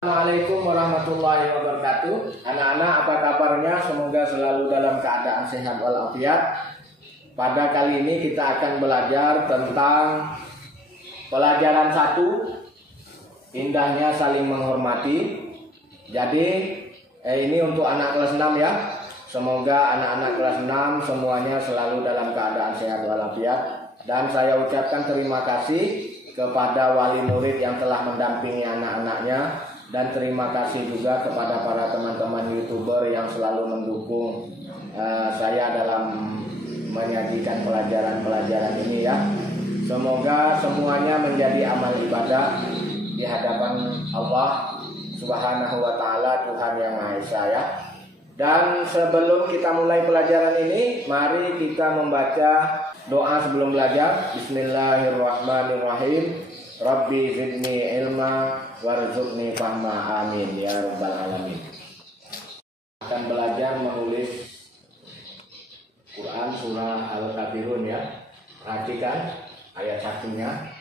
Assalamualaikum warahmatullahi wabarakatuh. Anak-anak, apa kabarnya? Semoga selalu dalam keadaan sehat walafiat. Pada kali ini kita akan belajar tentang pelajaran 1, indahnya saling menghormati. Jadi ini untuk anak kelas 6 ya. Semoga anak-anak kelas 6 semuanya selalu dalam keadaan sehat walafiat. Dan saya ucapkan terima kasih kepada wali murid yang telah mendampingi anak-anaknya. Dan terima kasih juga kepada para teman-teman YouTuber yang selalu mendukung saya dalam menyajikan pelajaran-pelajaran ini ya. Semoga semuanya menjadi amal ibadah di hadapan Allah Subhanahu wa Ta'ala, Tuhan yang Maha Esa ya. Dan sebelum kita mulai pelajaran ini, mari kita membaca doa sebelum belajar. Bismillahirrahmanirrahim. Rabbi zidni ilma warzuqni fahma, amin ya rabbal alamin. Akan belajar menulis Quran surah Al-Kafirun ya. Perhatikan ayat 1-nya.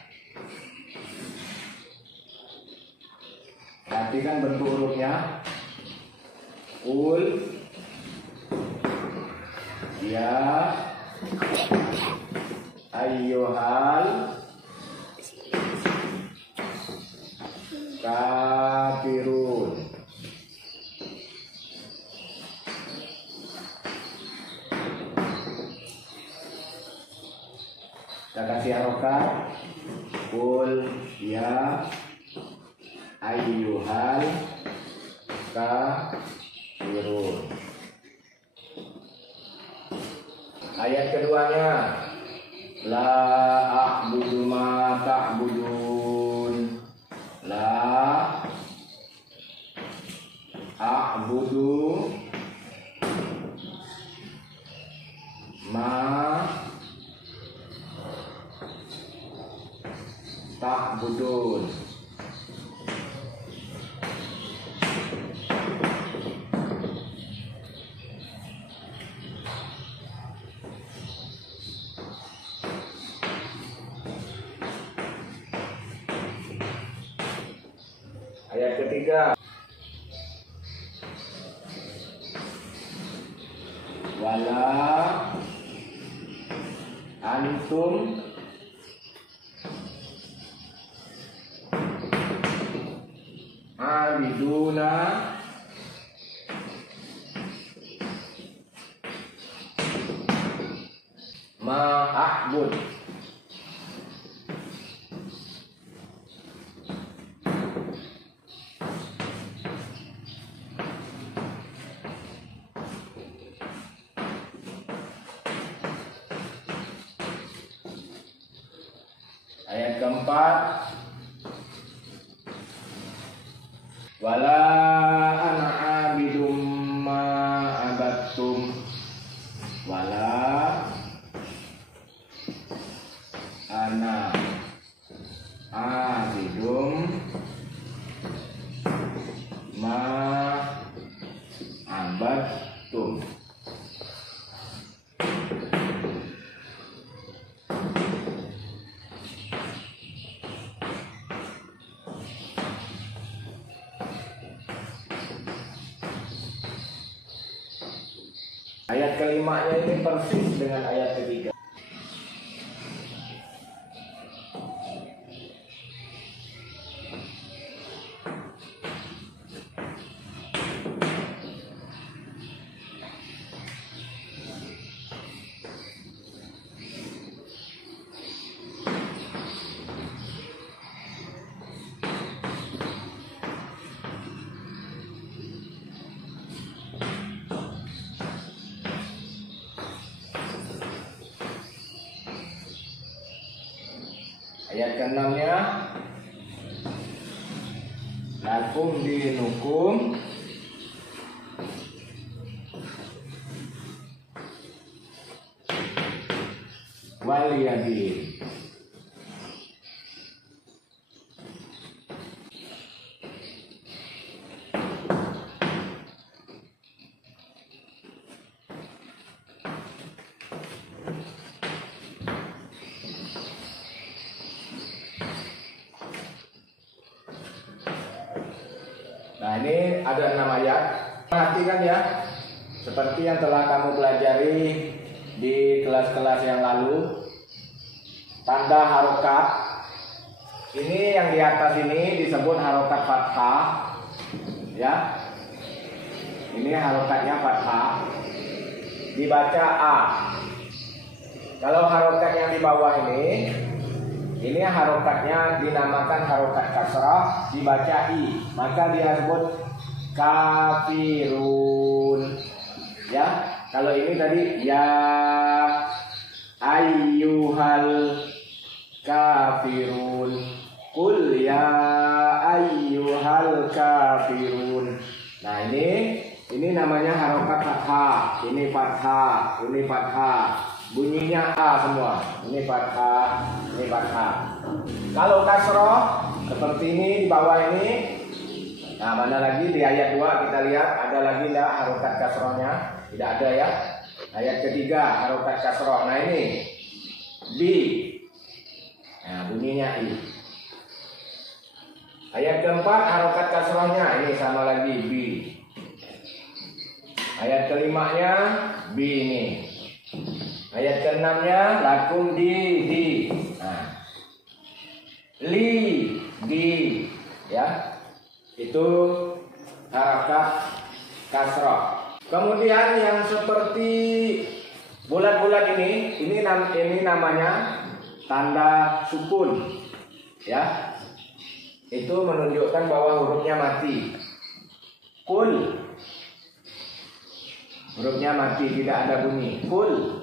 Perhatikan bentuk hurufnya. Qul ya ayyuhal kafirun. Kita kasih harokat. Qul ya ayyuhal kafirun. Ayat keduanya, la a'budu ma ta'budun. La a'budu ma ta'budun. Ayat ketiga, wala antum abiduna ma a'bud. Ayat keempat, wala ana abidum ma abattum. Wala ana abidum ma abattum. Ayat kelimanya ini persis dengan ayat ketiga. Ayat ke-6-nya, lakum dinukum waliyadin. Nah, ini ada 6 ayat. Perhatikan ya, seperti yang telah kamu pelajari di kelas-kelas yang lalu, tanda harokat. Ini yang di atas ini disebut harokat fathah, ya. Ini harokatnya fathah, dibaca A. Kalau harokat yang di bawah ini harokatnya dinamakan harokat kasrah, dibaca I, maka dia sebut kafirun. Ya, kalau ini tadi ya ayyuhal kafirun, qul ya ayyuhal kafirun. Nah, ini namanya harokat fathah, ini fathah, ini fathah. Bunyinya A semua. Ini fathah, ini fathah. Kalau kasroh seperti ini di bawah ini. Nah, mana lagi di ayat 2 kita lihat ada lagi enggak harokat kasrohnya? Tidak ada ya. Ayat ketiga harokat kasroh. Nah, ini B. Nah, bunyinya I. Ayat keempat harokat kasrohnya ini sama lagi B. Ayat kelimanya B ini. Ayat ke-6-nya lakum di. Nah, li di, ya. Itu harokat kasroh. Kemudian yang seperti bulat-bulat ini namanya tanda sukun, ya. Itu menunjukkan bahwa hurufnya mati. Kul, hurufnya mati, tidak ada bunyi. Kul.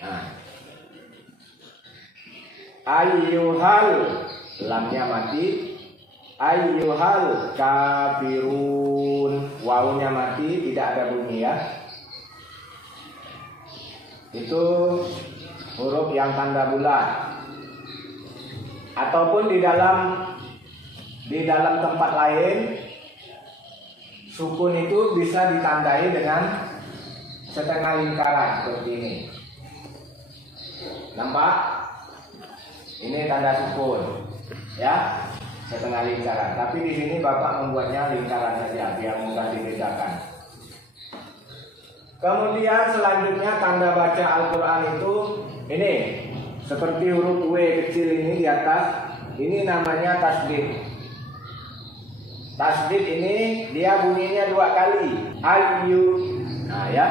Nah, ayyuhal, lamnya mati. Ayyuhal kafirun, wawunya mati, tidak ada bunyi ya. Itu huruf yang tanda bulat. Ataupun di dalam tempat lain, sukun itu bisa ditandai dengan setengah lingkaran seperti ini. Nampak? Ini tanda sukun, ya, setengah lingkaran. Tapi di sini Bapak membuatnya lingkaran saja biar mudah dibedakan. Kemudian selanjutnya tanda baca Al-Quran itu ini seperti huruf W kecil ini di atas. Ini namanya tasdid. Tasdid ini dia bunyinya 2 kali. Ayu. Nah, ya.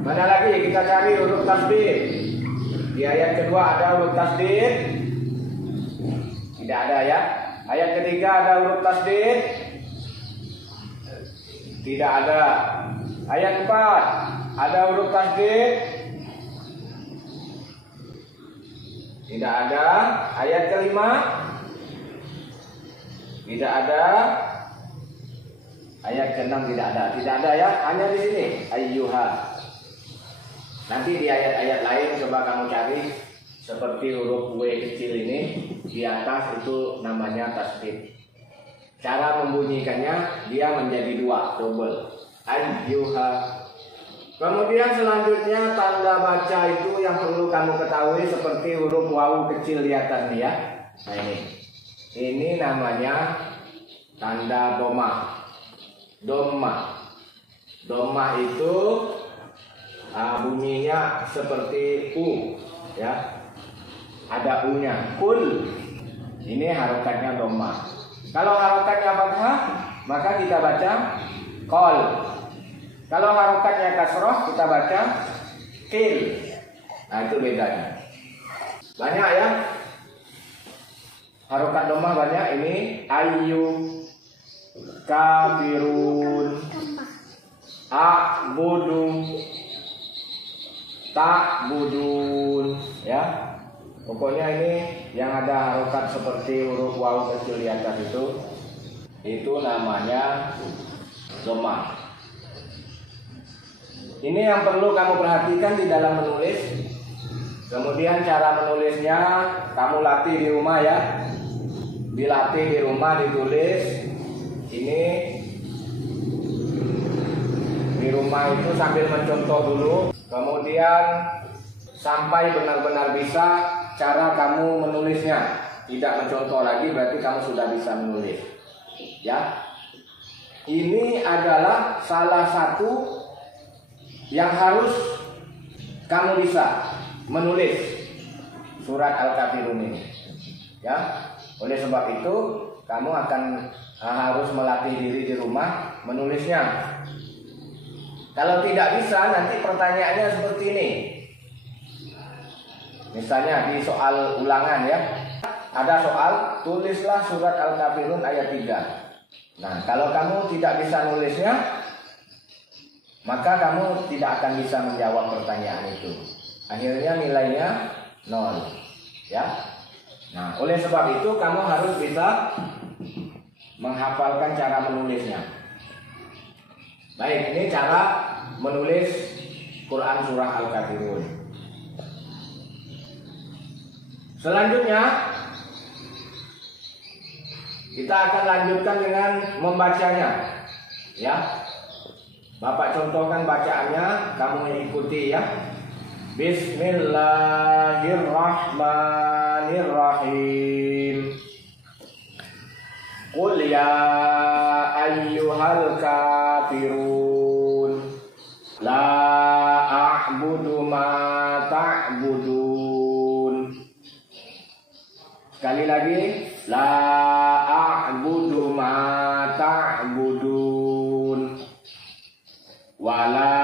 Mana lagi kita cari huruf tasdid? Di ayat kedua ada huruf tasdid? Tidak ada ya. Ayat ketiga ada huruf tasdid? Tidak ada. Ayat 4 ada huruf tasdid? Tidak ada. Ayat kelima? Tidak ada. Ayat ke-6 tidak ada. Tidak ada ya. Hanya di sini. Ayyuha. Nanti di ayat-ayat lain coba kamu cari seperti huruf W kecil ini di atas itu namanya tasdid. Cara membunyikannya dia menjadi 2, double. Ayyuha. Kemudian selanjutnya tanda baca itu yang perlu kamu ketahui seperti huruf wawu kecil di atas nih ya. Nah, ini namanya tanda domah. Domah itu bunyinya seperti U, ya. Ada U-nya. Kul. Ini harokatnya domah. Kalau harokatnya fathah, maka kita baca kol. Kalau harokatnya kasroh, kita baca kil. Nah, itu bedanya. Banyak ya. Harokat domah banyak. Ini ayu, kafirun, a'budu, ta'budun, ya. Pokoknya ini yang ada harokat seperti huruf wawu kecil di atas itu namanya domah. Ini yang perlu kamu perhatikan di dalam menulis. Kemudian cara menulisnya kamu latih di rumah ya. Dilatih di rumah, ditulis. Ini di rumah itu sambil mencontoh dulu. Kemudian sampai benar-benar bisa cara kamu menulisnya. Tidak mencontoh lagi berarti kamu sudah bisa menulis. Ya. ini adalah salah satu yang harus kamu bisa menulis surat Al-Kafirun ini. Ya, oleh sebab itu kamu akan harus melatih diri di rumah menulisnya. Kalau tidak bisa, nanti pertanyaannya seperti ini. Misalnya di soal ulangan ya, ada soal tulislah surat Al-Kafirun ayat 3. Nah, kalau kamu tidak bisa nulisnya, maka kamu tidak akan bisa menjawab pertanyaan itu. Akhirnya nilainya 0. Ya. Nah, oleh sebab itu kamu harus bisa menghafalkan cara menulisnya. Baik, ini cara menulis Quran surah Al-Kafirun. Selanjutnya kita akan lanjutkan dengan membacanya. Ya. Bapak contohkan bacaannya, kamu ikuti ya. Bismillahirrahmanirrahim. Qul ya ayyuhal kafirun la a'budu ma ta'budun. Sekali lagi, la a'budu ma ta'budun wala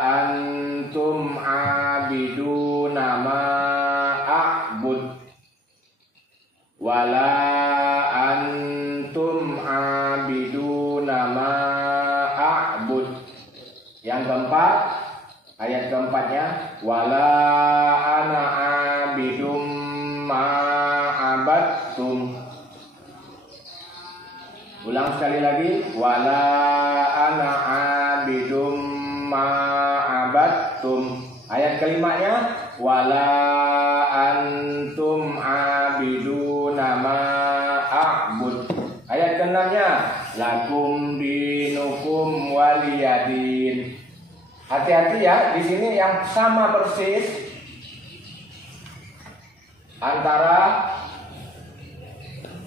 antum abiduna ma a'bud wala antum abiduna ma a'bud. Yang keempat, ayat keempatnya, wala ana abidum ma abattum. Ulang sekali lagi, wala ana abidum ma abattum. Ayat kelimanya, wala antum abiduna ma a'bud. Ayat keenamnya, lakum dinukum waliyadin. Hati-hati ya, di sini yang sama persis antara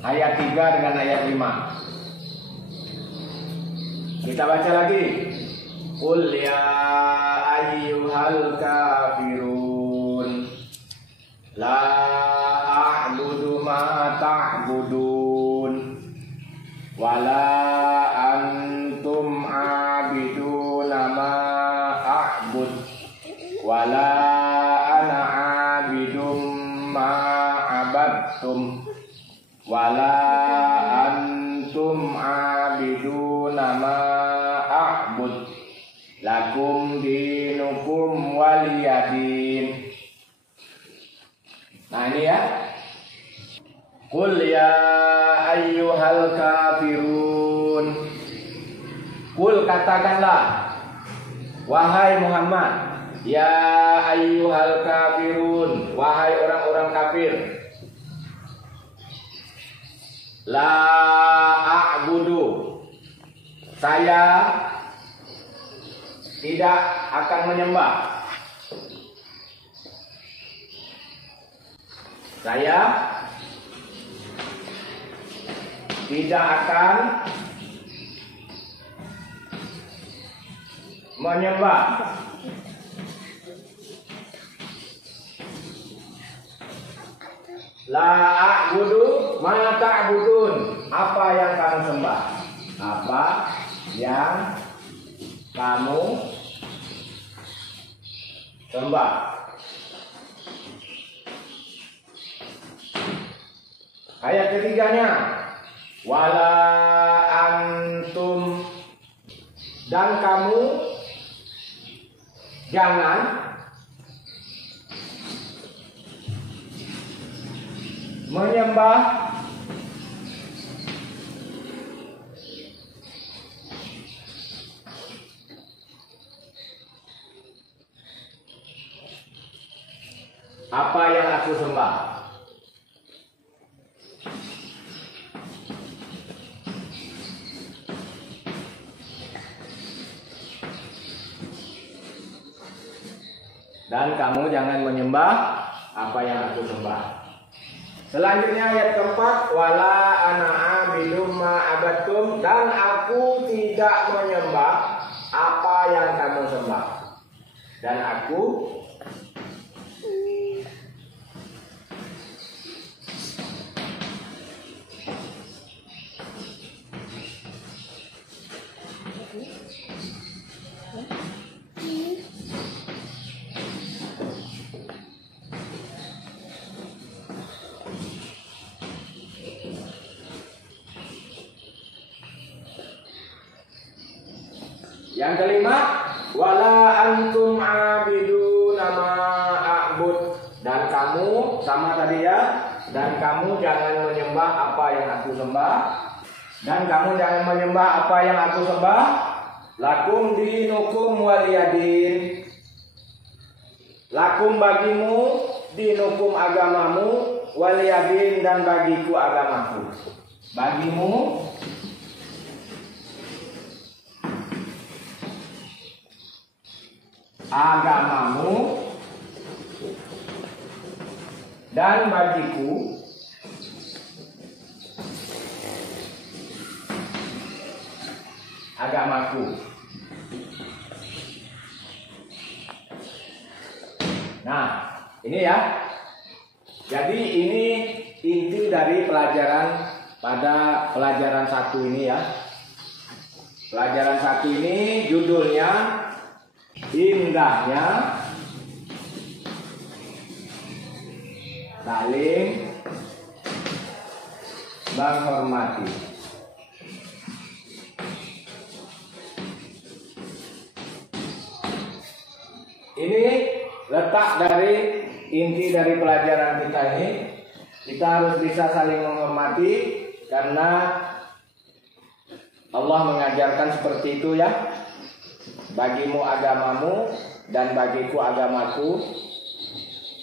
ayat 3 dengan ayat 5. Kita baca lagi. Qul ya ayyuhal kafirun la a'budu ma ta'budun wala antum abiduna ma a'bud wala ana abidum ma abattum wala antum abiduna ma a'bud lakum dinukum waliyadin. Nah ini ya. Qul ya ayyuhal kafirun. Qul katakanlah, wahai Muhammad, ya ayyuhal kafirun, wahai orang-orang kafir. La a'budu, saya tidak akan menyembah. Saya tidak akan menyembah. La a'budu ma ta'budun. Apa yang kamu sembah? Apa yang kamu sembah? Ayat ketiganya, wala antum, dan kamu jangan menyembah apa yang aku sembah. Dan kamu jangan menyembah apa yang aku sembah. Selanjutnya ayat keempat, wala ana a'budu ma abattum, dan aku tidak menyembah apa yang kamu sembah. Dan aku yang kelima, wala antum abiduna ma a'bud, dan kamu sama tadi ya, dan kamu jangan menyembah apa yang aku sembah, dan kamu jangan menyembah apa yang aku sembah. Lakum dinukum waliyadin, lakum bagimu, dinukum agamamu, waliyadin dan bagiku agamaku. Bagimu agamamu, dan bagiku agamaku. Nah, ini ya. Jadi ini inti dari pelajaran pada pelajaran 1 ini ya. Pelajaran 1 ini judulnya indahnya saling menghormati. Ini letak dari inti dari pelajaran kita ini. Kita harus bisa saling menghormati karena Allah mengajarkan seperti itu ya. Bagimu agamamu dan bagiku agamaku.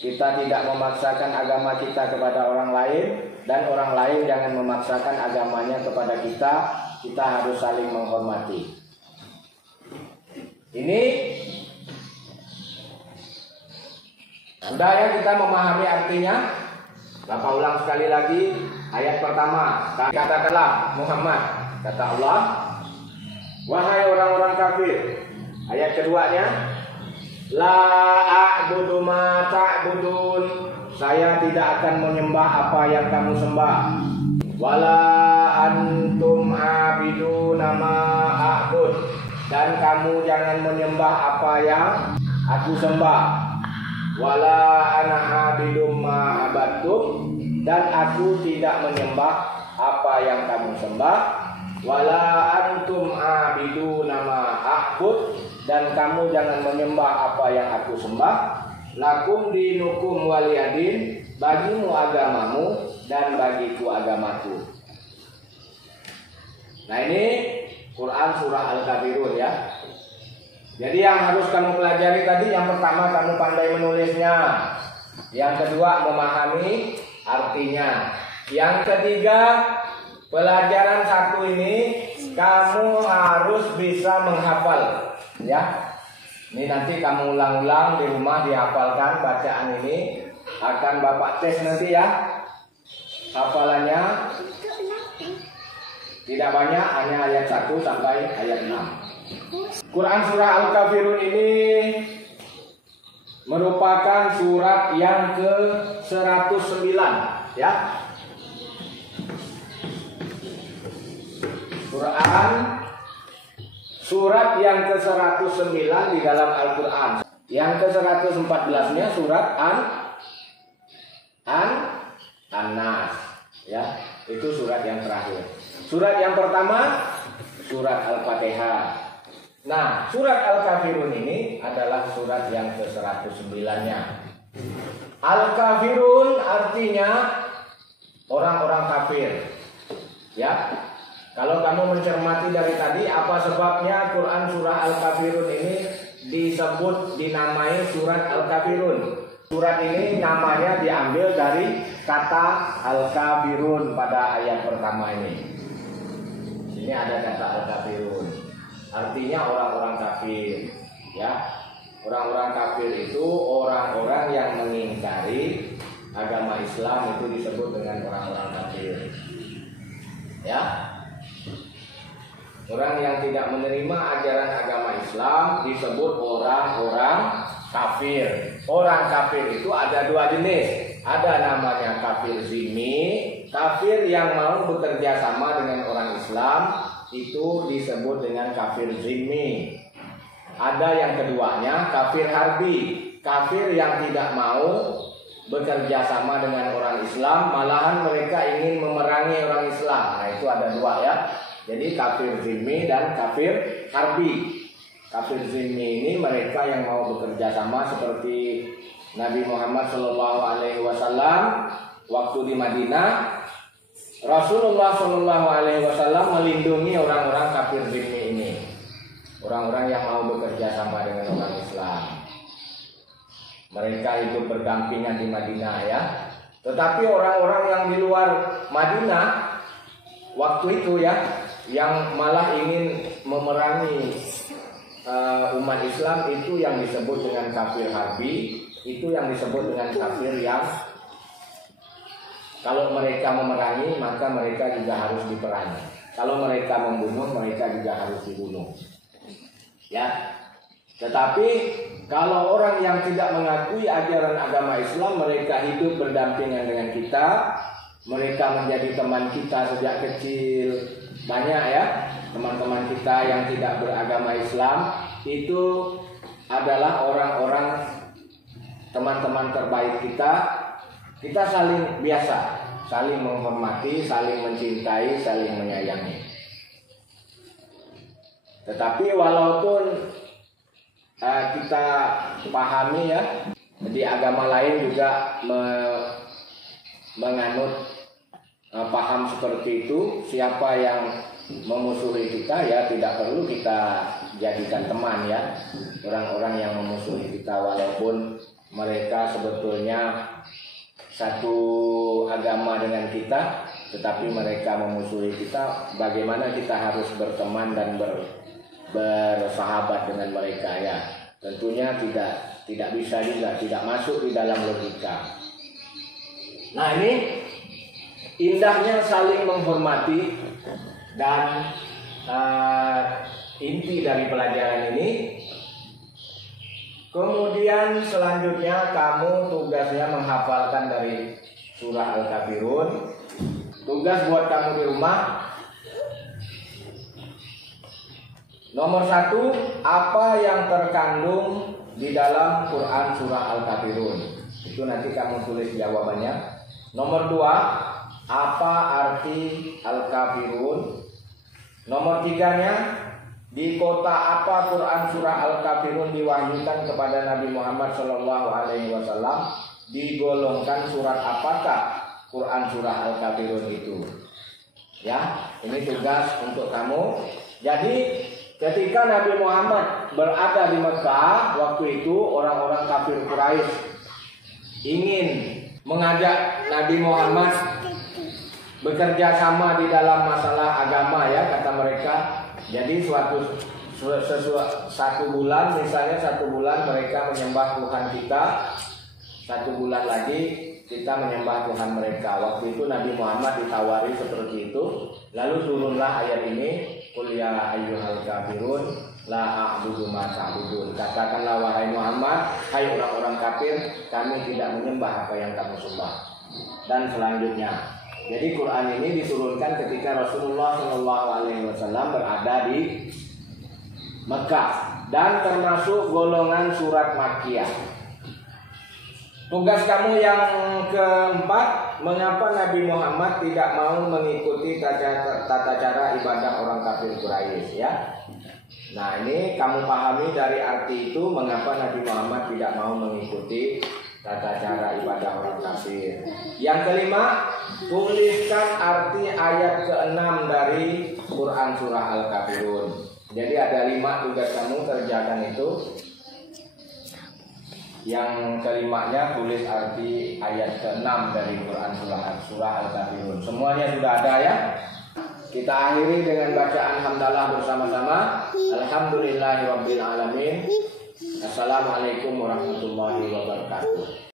Kita tidak memaksakan agama kita kepada orang lain, dan orang lain jangan memaksakan agamanya kepada kita. Kita harus saling menghormati. Ini sudah ya, kita memahami artinya. Bapak ulang sekali lagi ayat pertama. Katakanlah Muhammad, kata Allah, wahai orang-orang kafir. Ayat keduanya, la a'budu ma ta'budun, saya tidak akan menyembah apa yang kamu sembah. Wala antum abiduna ma a'bud, dan kamu jangan menyembah apa yang aku sembah. Wala ana abidum ma abattum, dan aku tidak menyembah apa yang kamu sembah. Wala antum abiduna ma a'bud, dan kamu jangan menyembah apa yang aku sembah. Lakum dinukum waliyadin, bagimu agamamu dan bagiku agamaku. Nah, ini Quran surah Al-Kafirun ya. Jadi yang harus kamu pelajari tadi, yang pertama kamu pandai menulisnya, yang kedua memahami artinya, yang ketiga pelajaran 1 ini kamu harus bisa menghafal ya. Ini nanti kamu ulang-ulang di rumah, dihafalkan bacaan ini. Akan Bapak tes nanti ya. Hafalannya tidak banyak, hanya ayat 1 sampai ayat 6. Quran surah Al-Kafirun ini merupakan surat yang ke-109 ya. Quran surat yang ke-109 di dalam Al-Quran. Yang ke-114-nya surat An-Nas ya. Itu surat yang terakhir. Surat yang pertama surat Al-Fatihah. Nah, surat Al-Kafirun ini adalah surat yang ke-109-nya. Al-Kafirun artinya orang-orang kafir ya. Kalau kamu mencermati dari tadi, apa sebabnya Quran surah Al-Kafirun ini disebut, dinamai surat Al-Kafirun? Surat ini namanya diambil dari kata Al-Kafirun pada ayat pertama ini. Ini ada kata Al-Kafirun, artinya orang-orang kafir ya. Orang-orang kafir itu orang-orang yang mengingkari agama Islam, itu disebut dengan orang-orang kafir. Ya. Orang yang tidak menerima ajaran agama Islam disebut orang-orang kafir. Orang kafir itu ada dua jenis. Ada namanya kafir zimmi, kafir yang mau bekerja sama dengan orang Islam itu disebut dengan kafir zimmi. Ada yang keduanya kafir harbi, kafir yang tidak mau bekerja sama dengan orang Islam, malahan mereka ingin memerangi orang Islam. Nah, itu ada dua ya. Jadi kafir zimmi dan kafir harbi. Kafir zimmi ini mereka yang mau bekerja sama seperti Nabi Muhammad SAW waktu di Madinah. Rasulullah SAW melindungi orang-orang kafir zimmi ini, orang-orang yang mau bekerja sama dengan orang Islam. Mereka itu berdampingan di Madinah ya. Tetapi orang-orang yang di luar Madinah waktu itu ya, yang malah ingin memerangi umat Islam itu yang disebut dengan kafir harbi, itu yang disebut dengan kafir yang kalau mereka memerangi maka mereka juga harus diperangi. Kalau mereka membunuh mereka juga harus dibunuh. Ya. Tetapi kalau orang yang tidak mengakui ajaran agama Islam, mereka hidup berdampingan dengan kita, mereka menjadi teman kita sejak kecil. Banyak ya teman-teman kita yang tidak beragama Islam itu adalah orang-orang teman-teman terbaik kita. Kita saling biasa, saling menghormati, saling mencintai, saling menyayangi. Tetapi walaupun kita pahami ya, di agama lain juga menganut paham seperti itu. Siapa yang memusuhi kita ya tidak perlu kita jadikan teman ya. Orang-orang yang memusuhi kita walaupun mereka sebetulnya satu agama dengan kita, tetapi mereka memusuhi kita, bagaimana kita harus berteman dan bersahabat dengan mereka ya. Tentunya tidak bisa juga, tidak masuk di dalam logika. Nah, ini indahnya saling menghormati. Dan inti dari pelajaran ini. Kemudian selanjutnya kamu tugasnya menghafalkan dari surah Al-Kafirun. Tugas buat kamu di rumah. Nomor 1, apa yang terkandung di dalam Quran surah Al-Kafirun. Itu nanti kamu tulis jawabannya. Nomor 2, apa arti Al-Kafirun. Nomor 3-nya, di kota apa Quran surah Al-Kafirun diwahyukan kepada Nabi Muhammad SAW. Digolongkan surat apakah Quran surah Al-Kafirun itu. Ya, ini tugas untuk kamu. Jadi ketika Nabi Muhammad berada di Mekah waktu itu, orang-orang kafir Quraisy ingin mengajak Nabi Muhammad bekerja sama di dalam masalah agama ya, kata mereka. Jadi satu bulan, misalnya 1 bulan mereka menyembah Tuhan kita, 1 bulan lagi kita menyembah Tuhan mereka. Waktu itu Nabi Muhammad ditawari seperti itu. Lalu turunlah ayat ini, qul ya ayyuhal kafirun la a'budu ma ta'budun. Katakanlah wahai Muhammad, hai orang-orang kafir, kami tidak menyembah apa yang kamu sembah. Dan selanjutnya, jadi Quran ini diturunkan ketika Rasulullah SAW berada di Mekah dan termasuk golongan surat Makkiyah. Tugas kamu yang keempat, mengapa Nabi Muhammad tidak mau mengikuti tata cara ibadah orang kafir Quraisy ya? Nah, ini kamu pahami dari arti itu mengapa Nabi Muhammad tidak mau mengikuti tata cara ibadah orang kafir. Yang kelima, tuliskan arti ayat ke-6 dari Quran surah Al-Kafirun. Jadi ada 5 tugas kamu kerjakan itu. Yang kelimanya tulis arti ayat ke-6 dari Quran surah Al-Kafirun. Semuanya sudah ada ya. Kita akhiri dengan bacaan hamdalah bersama-sama. Alhamdulillahirabbil alamin. Assalamualaikum warahmatullahi wabarakatuh.